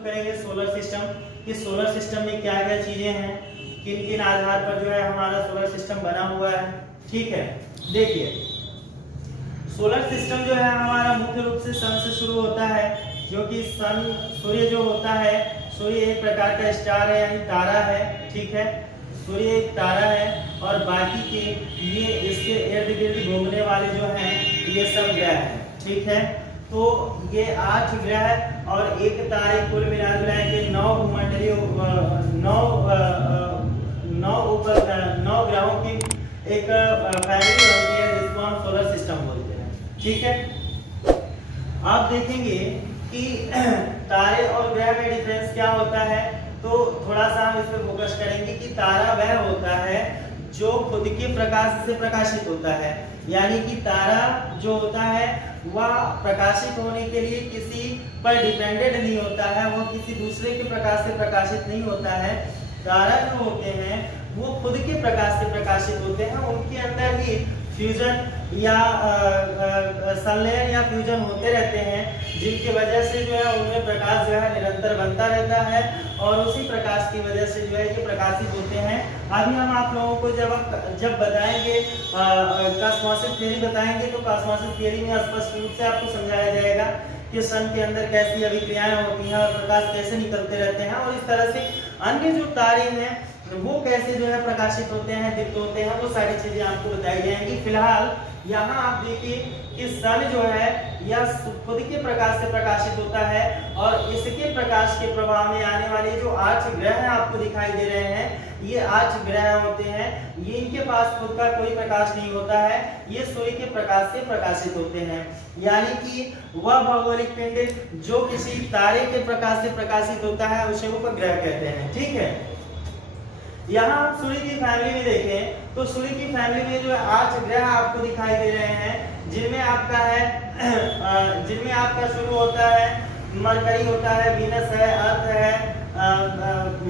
करेंगे solar system कि solar system में क्या क्या चीजें हैं, किन किन आधार पर जो है हमारा सोलर सिस्टम बना हुआ है। ठीक है, देखिए सोलर सिस्टम जो है हमारा मुख्य रूप से सन से शुरू होता है, जो कि सन सूर्य जो होता है, सूर्य एक प्रकार का स्टार है यानी तारा है। ठीक है, सूर्य एक तारा है और बाकी के ये इसके इर्द गिर्द घूमने वाले जो हैं ये सब ग्रह हैं। ठीक है, तो ये 8 ग्रह और एक तारे कुल मिला के 9 भूमंडलीय 9 ग्रहों की एक फैमिली होती है जिसको हम सोलर सिस्टम बोलते हैं। ठीक है, आप देखेंगे कि तारे और ग्रह में डिफरेंस क्या होता है, तो थोड़ा सा हम इस पर फोकस करेंगे कि तारा वह होता है जो खुद के प्रकाश से प्रकाशित होता है, यानी कि तारा जो होता है वह प्रकाशित होने के लिए किसी पर डिपेंडेंट नहीं होता है, वह किसी दूसरे के प्रकाश से प्रकाशित नहीं होता है। तारा जो होते हैं वो खुद के प्रकाश से प्रकाशित होते हैं, उनके अंदर ही फ्यूजन या संलयन या फ्यूजन होते रहते हैं, जिनकी वजह से जो है उनमें प्रकाश जो है निरंतर बनता रहता है और उसी प्रकाश की वजह से जो है ये प्रकाशित होते हैं। अभी हम आप लोगों को जब बताएंगे कॉस्मोसिस थ्योरी बताएंगे तो कॉस्मोसिस थ्योरी में स्पष्ट रूप से आपको समझाया जाएगा कि सन के अंदर कैसी अभिक्रियाएं होती हैं और प्रकाश कैसे निकलते रहते हैं, और इस तरह से अन्य जो तारे हैं वो कैसे जो है प्रकाशित होते हैं, दीप्त होते हैं, वो सारी चीजें आपको बताई जाएंगी। फिलहाल यहाँ आप देखिए कि सन जो है यह खुद के प्रकाश से प्रकाशित होता है और इसके प्रकाश के प्रभाव में आने वाले जो 8 ग्रह आपको दिखाई दे रहे हैं, ये 8 ग्रह होते हैं, ये इनके पास खुद का कोई प्रकाश नहीं होता है, ये सूर्य के प्रकाश से प्रकाशित होते हैं। यानी कि वह भौगोलिक पिंड जो किसी तारे के प्रकाश से प्रकाशित होता है उसे उपग्रह कहते हैं। ठीक है, यहाँ आप सूर्य की फैमिली में देखें तो सूर्य की फैमिली में जो 8 ग्रह आपको दिखाई दे रहे हैं, जिनमें आपका शुरू होता है मरकरी होता है, वीनस है, अर्थ है,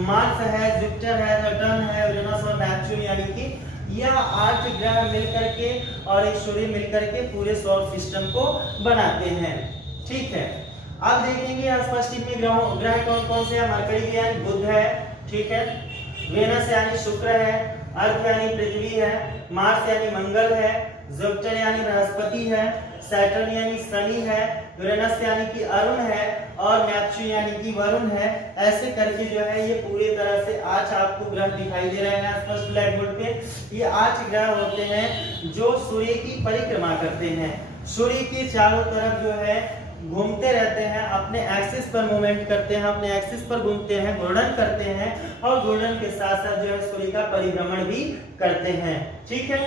मार्स है, जुपिटर है, सैटर्न है, यूरेनस और नेपच्यून, यानी कि यह 8 ग्रह मिलकर के और एक सूर्य मिलकर के पूरे सौर सिस्टम को बनाते हैं। ठीक है, अब देखेंगे स्पष्ट में ग्रह कौन कौन से हैं। मरकरी यानी बुध है, ठीक है, वेनस यानी शुक्र है, अर्थ यानी पृथ्वी है, मार्स यानी मंगल है, जुपिटर यानी बृहस्पति है, सैटर्न यानी शनि है, यूरेनस यानी कि अरुण है और नेपच्यून यानी कि वरुण है। ऐसे करके जो है ये पूरी तरह से 8 आपको ग्रह दिखाई दे रहे हैं स्पष्ट ब्लैक बोर्ड पे। ये 8 ग्रह होते हैं जो सूर्य की परिक्रमा करते हैं, सूर्य के चारों तरफ जो है घूमते रहते हैं, अपने एक्सिस पर मूवमेंट करते हैं, अपने एक्सिस पर घूमते हैं, घूर्णन करते हैं और घूर्णन के साथ साथ जो है सूर्य का परिभ्रमण भी करते हैं। ठीक है,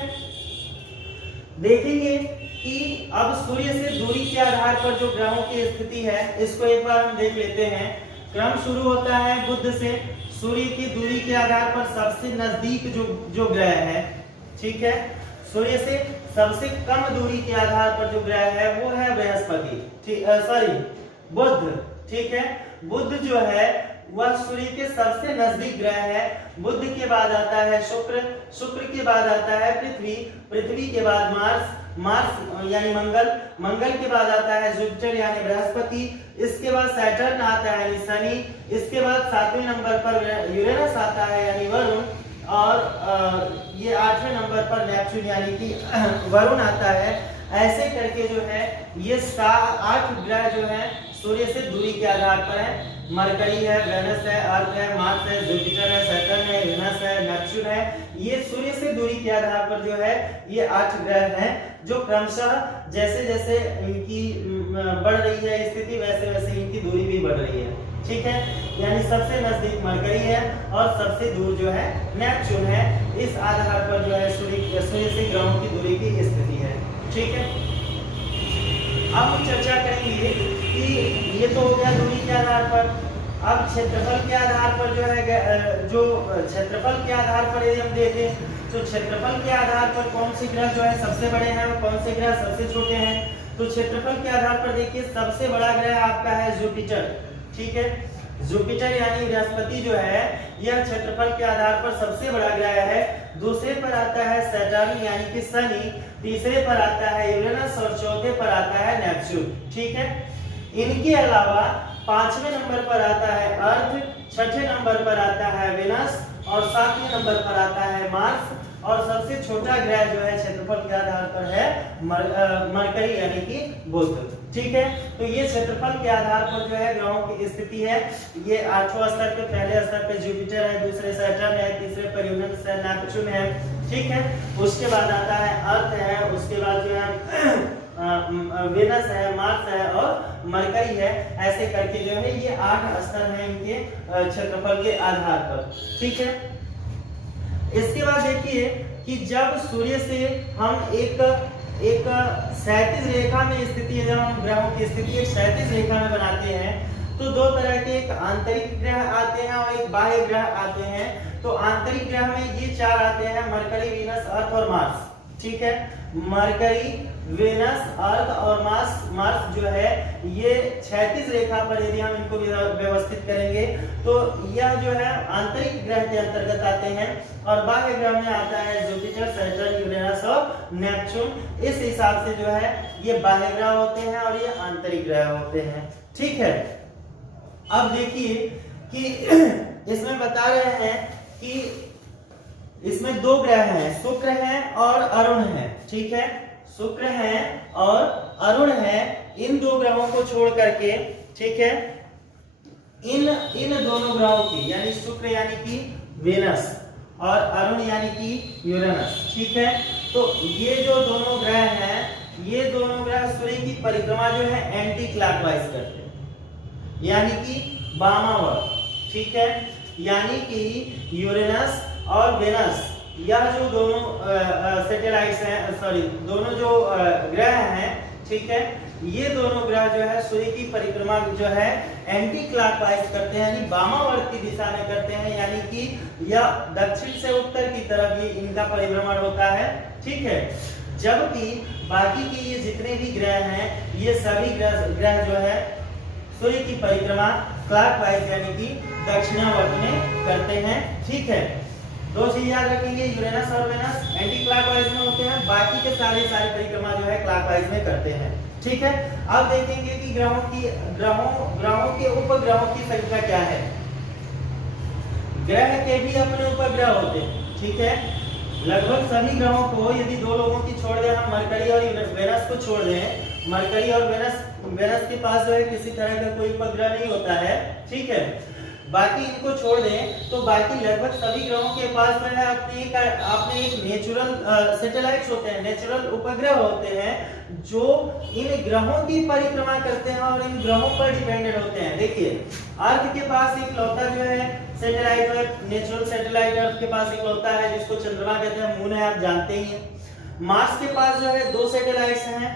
देखेंगे कि अब सूर्य से दूरी के आधार पर जो ग्रहों की स्थिति है इसको एक बार हम देख लेते हैं। क्रम शुरू होता है बुध से, सूर्य की दूरी के आधार पर सबसे नजदीक जो ग्रह है, ठीक है, सूर्य से सबसे कम दूरी के आधार पर जो ग्रह है वो है बृहस्पति, बुध। ठीक है, बुध जो है वह सूर्य के सबसे नजदीक ग्रह है। बुध के बाद आता है शुक्र, शुक्र के बाद आता है पृथ्वी, पृथ्वी के बाद मार्स यानी मंगल के बाद आता है जुपिटर यानी बृहस्पति, इसके बाद सैटर्न आता है यानी शनि, इसके बाद 7वें नंबर पर यूरेनस आता है यानी वरुण, और ये 8वें नंबर पर नेपच्यून यानी कि वरुण आता है। ऐसे करके जो है ये 8 ग्रह जो है सूर्य से दूरी के आधार पर है। मरकरी है, वेनस है, अर्थ है, मार्स है, जुपिटर है, सैटर्न है, यूरेनस है, नेपच्यून है। ये सूर्य से दूरी के आधार पर जो है ये 8 ग्रह हैं जो क्रमशः जैसे जैसे इनकी बढ़ रही है स्थिति वैसे वैसे इनकी दूरी भी बढ़ रही है। ठीक है, यानी सबसे नजदीक मरकरी है और सबसे दूर जो है नेपच्यून है। इस आधार पर जो है सूर्य से ग्रहों की दूरी की स्थिति है। ठीक है, अब हम चर्चा करेंगे कि ये तो हो गया दूरी के आधार पर। अब क्षेत्रफल के आधार पर जो है जो क्षेत्रफल के आधार पर यदि हम देखें तो क्षेत्रफल के आधार पर कौन से ग्रह जो है सबसे बड़े हैं और कौन से ग्रह सबसे छोटे हैं। तो क्षेत्रफल के आधार पर देखिए सबसे बड़ा ग्रह आपका है जुपिटर। ठीक है, जुपिटर यानी बृहस्पति जो है यह क्षेत्रफल के आधार पर सबसे बड़ा ग्रह है। दूसरे पर आता है सैटर्न यानी कि शनि, तीसरे पर आता है यूरेनस और चौथे पर आता है नेपच्यून। ठीक है, इनके अलावा 5वें नंबर पर आता है अर्थ, 6ठे नंबर पर आता है वेनस और 7वें नंबर पर आता है मार्स और सबसे छोटा ग्रह जो है क्षेत्रफल के आधार पर है मरकरी यानी कि बुध। ठीक है, तो ये क्षेत्रफल के आधार पर जो है ग्रहों की स्थिति है। ये 8वां स्तर पे, पहले स्तर पे जुपिटर है, दूसरे सैटर्न है, तीसरे पर यूरेनस है, नेपच्यून है। ठीक है, उसके बाद आता है अर्थ है, उसके बाद जो है वेनस है, मार्स है और मरकरी है। ऐसे करके जो है ये 8 स्तर हैं इनके क्षेत्रफल के आधार पर। ठीक है, इसके बाद देखिए कि जब सूर्य से हम एक क्षैतिज रेखा में स्थिति है, जब हम ग्रहों की स्थिति एक क्षैतिज रेखा में बनाते हैं तो दो तरह के, एक आंतरिक ग्रह आते हैं और एक बाह्य ग्रह आते हैं। तो आंतरिक ग्रह में ये 4 आते हैं, मरकरी, वीनस, अर्थ और मार्स। ठीक है, मरकरी, वेनस, अर्थ और मार्स जो है ये क्षैतिज रेखा पर यदि हम इनको व्यवस्थित करेंगे तो यह जो है आंतरिक ग्रह के अंतर्गत आते हैं और बाह्य ग्रह में आता है जुपिटर, सैटर्न, यूरेनस और नेपच्यून। इस हिसाब से जो है ये बाह्य ग्रह होते हैं और ये आंतरिक ग्रह होते हैं। ठीक है, अब देखिए कि इसमें बता रहे हैं कि इसमें 2 ग्रह हैं, शुक्र है और अरुण है। ठीक है, शुक्र है और अरुण है। इन 2 ग्रहों को छोड़ करके, ठीक है, इन दोनों ग्रहों की यानी शुक्र यानी कि वेनस और अरुण यानी कि यूरेनस। ठीक है, तो ये जो दोनों ग्रह हैं, ये दोनों ग्रह सूर्य की परिक्रमा जो है एंटी क्लॉकवाइज करते हैं यानी कि वामावर्त। ठीक है, यानी कि यूरेनस और वेनस, यह जो दोनों सैटेलाइट्स हैं, सॉरी दोनों जो ग्रह हैं, ठीक है, ये दोनों ग्रह जो है सूर्य की परिक्रमा जो है एंटी क्लॉकवाइज करते हैं यानी वामावर्त की दिशा में करते हैं, यानी कि यह दक्षिण से उत्तर की तरफ ये इनका परिभ्रमण होता है। ठीक है, जबकि बाकी के ये जितने भी ग्रह हैं ये सभी ग्रह जो है सूर्य की परिक्रमा क्लॉकवाइज यानी कि दक्षिणावर्त में करते हैं। ठीक है, 2 चीज याद रखेंगे, यूरेनस और वेनस एंटी क्लॉकवाइज में होते हैं, बाकी के सारे परिक्रमा जो है क्लॉकवाइज में करते हैं। ठीक है, अब देखेंगे कि ग्रहों के उपग्रहों की संख्या क्या है। ग्रह के भी अपने उपग्रह होते हैं। ठीक है, लगभग सभी ग्रहों को यदि 2 लोगों की छोड़ दें, हम मरकरी और वेनस को छोड़ दें, मरकरी और वेनस के पास जो है किसी तरह का कोई उपग्रह नहीं होता है। ठीक है, बाकी इनको छोड़ दें तो बाकी लगभग सभी ग्रहों के पास जो है अपने एक नेचुरल सैटेलाइट्स होते हैं, नेचुरल उपग्रह होते हैं जो इन ग्रहों की परिक्रमा करते हैं और इन ग्रहों पर डिपेंडेंट होते हैं। देखिए, अर्थ के पास एक लौता जो है सैटेलाइट है, नेचुरल सैटेलाइट अर्थ के पास एक लौता है जिसको चंद्रमा कहते हैं, मून है, आप जानते ही हैं। मार्स के पास जो है 2 सैटेलाइट्स हैं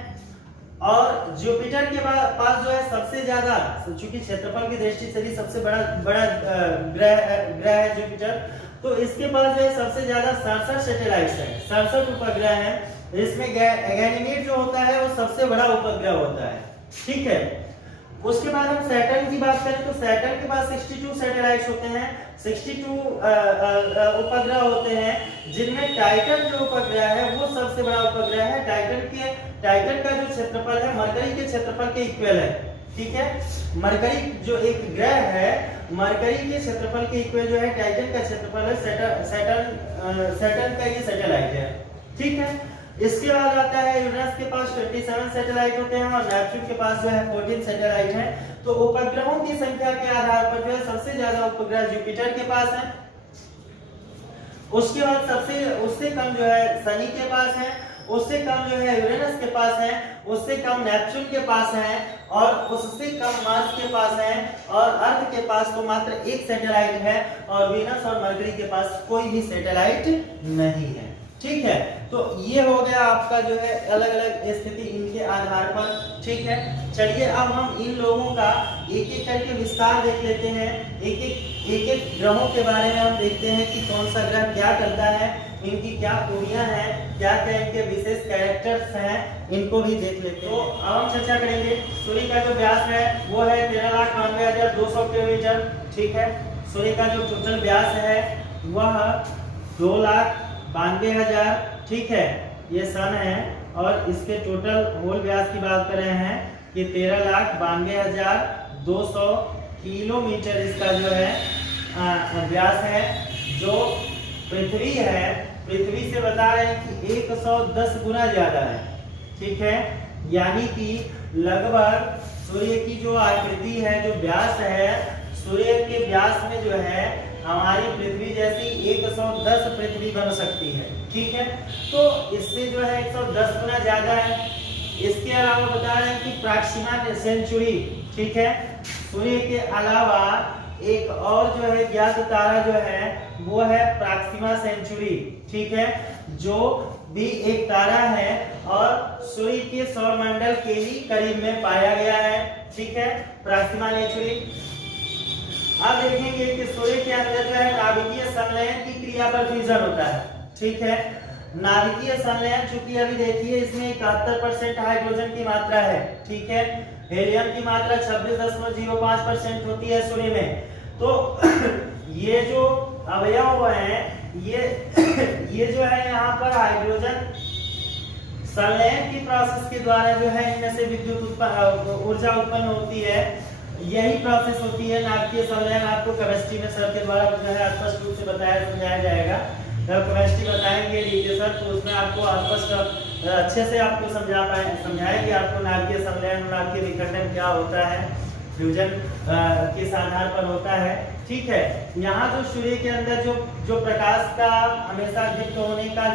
और जुपिटर के पास जो है सबसे ज्यादा, चूंकि क्षेत्रफल की दृष्टि से भी सबसे बड़ा ग्रह है जुपिटर, तो इसके पास जो है सबसे ज्यादा 67 सैटेलाइट्स हैं, 67 उपग्रह हैं। इसमें गैनीमेड जो होता है वो सबसे बड़ा उपग्रह होता है। ठीक है, उसके बाद हम सैटर्न की बात करें तो सैटर्न के पास 62 सैटेलाइट्स होते हैं, 62 उपग्रह होते हैं, जिनमें टाइटन जो उपग्रह है वो सबसे बड़ा उपग्रह है। टाइटन का जो क्षेत्रफल है मरकरी के क्षेत्रफल के इक्वल है। ठीक है, मरकरी जो एक ग्रह है, मरकरी के क्षेत्रफल के इक्वल जो है टाइटन का क्षेत्रफल है। सैटर्न का ये सैटेलाइट है। ठीक है, इसके बाद आता है यूरेनस के पास 27 सैटेलाइट होते हैं और नेपच्यून के पास जो है 14 सैटेलाइट हैं। तो उपग्रहों की संख्या के आधार पर जो है सबसे ज्यादा उपग्रह जुपिटर के पास है, उसके बाद उससे कम जो है शनि के पास है, उससे कम जो है यूरेनस के पास है, उससे कम नेपच्यून के पास है और उससे कम मार्स के पास है और अर्थ के पास तो मात्र 1 सैटेलाइट है और वीनस और मरकरी के पास कोई भी सैटेलाइट नहीं है। ठीक है, तो ये हो गया आपका जो है अलग अलग स्थिति इनके आधार पर। ठीक है, चलिए अब हम इन लोगों का एक एक करके विस्तार देख लेते हैं। एक एक ग्रहों के बारे में हम देखते हैं कि कौन सा ग्रह क्या करता है, इनकी क्या खूबियां हैं, क्या क्या इनके विशेष कैरेक्टर्स हैं, इनको भी देख लेते हैं। तो अब हम चर्चा करेंगे। सूर्य का जो व्यास है वो है 13,92,200 किलोमीटर। ठीक है, सूर्य का जो टोटल व्यास है वह 2,92,000। ठीक है, ये सन है और इसके टोटल होल व्यास की बात कर रहे हैं कि 13,92,000 200 किलोमीटर इसका जो है व्यास है। जो पृथ्वी है, पृथ्वी से बता रहे हैं कि 110 गुना ज्यादा है। ठीक है, यानी कि लगभग सूर्य की जो आकृति है, जो व्यास है, सूर्य के व्यास में जो है हमारी पृथ्वी जैसी 110 पृथ्वी बन सकती है। ठीक है, तो इससे जो है 110 गुना ज्यादा है। इसके अलावा बता रहे हैं कि प्रॉक्सिमा सेंचुरी। ठीक है, सूर्य के अलावा एक और जो है ज्ञात तारा जो है वो है प्रॉक्सिमा सेंचुरी। ठीक है, जो भी एक तारा है और सूर्य के सौरमंडल के ही करीब में पाया गया है। ठीक है, प्रॉक्सिमा सेंचुरी। अब देखेंगे कि सूर्य के अंदर जो है नाभिकीय संलयन की क्रिया पर फ्यूजन होता है। ठीक है, नाभिकीय संलयन चूंकि अभी देखिए इसमें 71% हाइड्रोजन की मात्रा है। ठीक है, हेलियम की मात्रा 26.05% होती है सूर्य में। तो ये जो अवयव है ये जो है यहाँ पर हाइड्रोजन संलयन की प्रोसेस के द्वारा जो है इनमें से विद्युत ऊर्जा उत्पन्न होती है। यही प्रोसेस होती है नाभिकीय संलयन। आपको केमिस्ट्री में सर के द्वारा जो है स्पष्ट रूप से समझाया जाएगा। जब केमिस्ट्री बताएंगे डीजे सर, तो उसमें आपको स्पष्ट अच्छे से आपको समझाएंगे आपको नाभिकीय संलयन, नाभिकीय विखंडन क्या होता है, फ्यूजन किस आधार पर होता है। ठीक है, यहाँ जो सूर्य के अंदर जो प्रकाश का हमेशा दीप्त होने का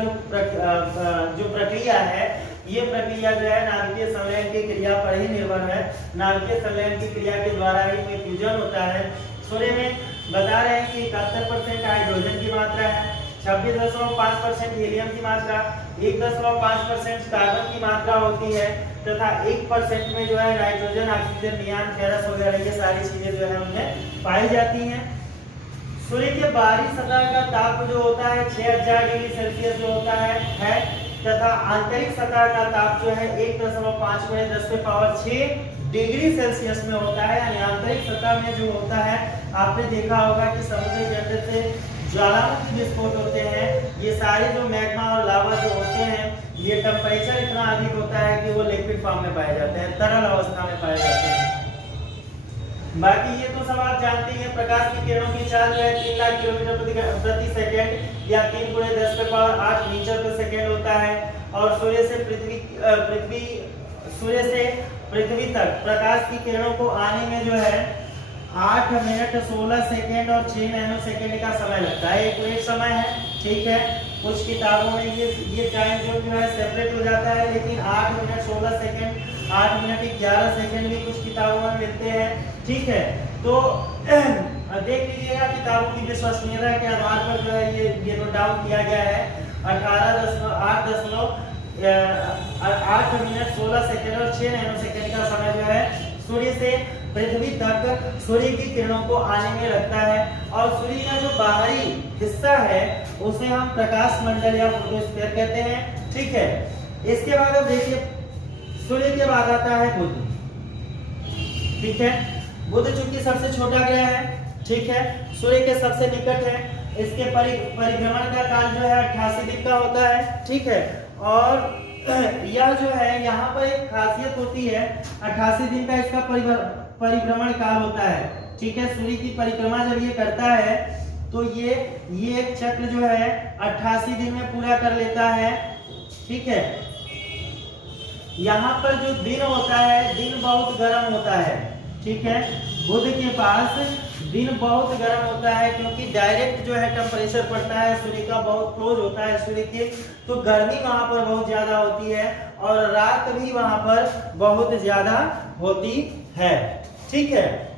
जो प्रक्रिया है, ये प्रक्रिया जो है नाभिकीय संलयन की क्रिया पर ही निर्भर है। नाभिकीय संलयन की क्रिया के द्वारा ही कोई फ्यूजन होता है। सूर्य में बता रहे हैं कि 71% हाइड्रोजन की मात्रा है, 26.5% हीलियम की मात्रा, 1.5% कार्बन की मात्रा होती है तथा 1% में जो है नाइट्रोजन, ऑक्सीजन, नियान, फेरस वगैरह ये सारी चीजें जो है उनमें पाई जाती हैं। सूर्य के बाहरी सतह का ताप जो होता है 6000 डिग्री सेल्सियस जो होता है तथा आंतरिक सतह का ताप जो है 1.5 × 10⁻6 डिग्री सेल्सियस में होता है। यानी आंतरिक सतह में जो होता है, आपने देखा होगा कि समुद्र के अंदर से ज्वालामुखी विस्फोट होते हैं, ये सारे जो मैग्मा और लावा जो होते हैं, ये टेम्परेचर इतना अधिक होता है कि वो लिक्विड फॉर्म में पाए जाते हैं, तरल अवस्था में पाए जाते हैं। बाकी ये तो सब आप जानते हैं। प्रकाश की किरणों की चाल जो है 3 लाख किलोमीटर प्रति सेकंड या 3 × 10⁸ मीटर पर सेकंड होता है। और सूर्य से पृथ्वी तक प्रकाश की किरणों को आने में जो है 8 मिनट 16 सेकंड और 6 नैनो सेकंड का समय लगता है। एक समय है। ठीक है, कुछ किताबों में ये टाइम जो है सेपरेट हो जाता है, लेकिन 8 मिनट 16 सेकंड, 8 मिनट 11 सेकंड भी कुछ किताबों में मिलते हैं। ठीक है, तो देख लीजिएगा किताबों की विश्वसनीयता के आधार पर जो है ये नोट डाउन किया गया है। 8 मिनट 16 सेकंड और 6 नैनो सेकंड का समय जो है सूर्य से पृथ्वी तक सूर्य की किरणों को आने में लगता है। और सूर्य का जो बाहरी हिस्सा है उसे हम प्रकाश मंडल या फोटोस्फीयर कहते हैं। ठीक है, इसके बाद अब देखिए सूर्य के बाद आता है बुध। ठीक है, बुध चूंकि सबसे छोटा ग्रह है, ठीक है, सूर्य के सबसे निकट है, इसके परिभ्रमण का काल जो है 88 दिन का होता है। ठीक है, और यह जो है यहाँ पर एक खासियत होती है, 88 दिन का इसका परिभ्रमण काल होता है। ठीक है, सूर्य की परिक्रमा जब ये करता है तो ये एक चक्र जो है 88 दिन में पूरा कर लेता है। ठीक है, यहाँ पर जो दिन होता है, दिन बहुत गर्म होता है। ठीक है, बुध के पास दिन बहुत गर्म होता है क्योंकि डायरेक्ट जो है टेम्परेचर पड़ता है, सूर्य का बहुत क्लोज होता है सूर्य के, तो गर्मी वहां पर बहुत ज्यादा होती है और रात भी वहां पर बहुत ज्यादा होती है। ठीक है।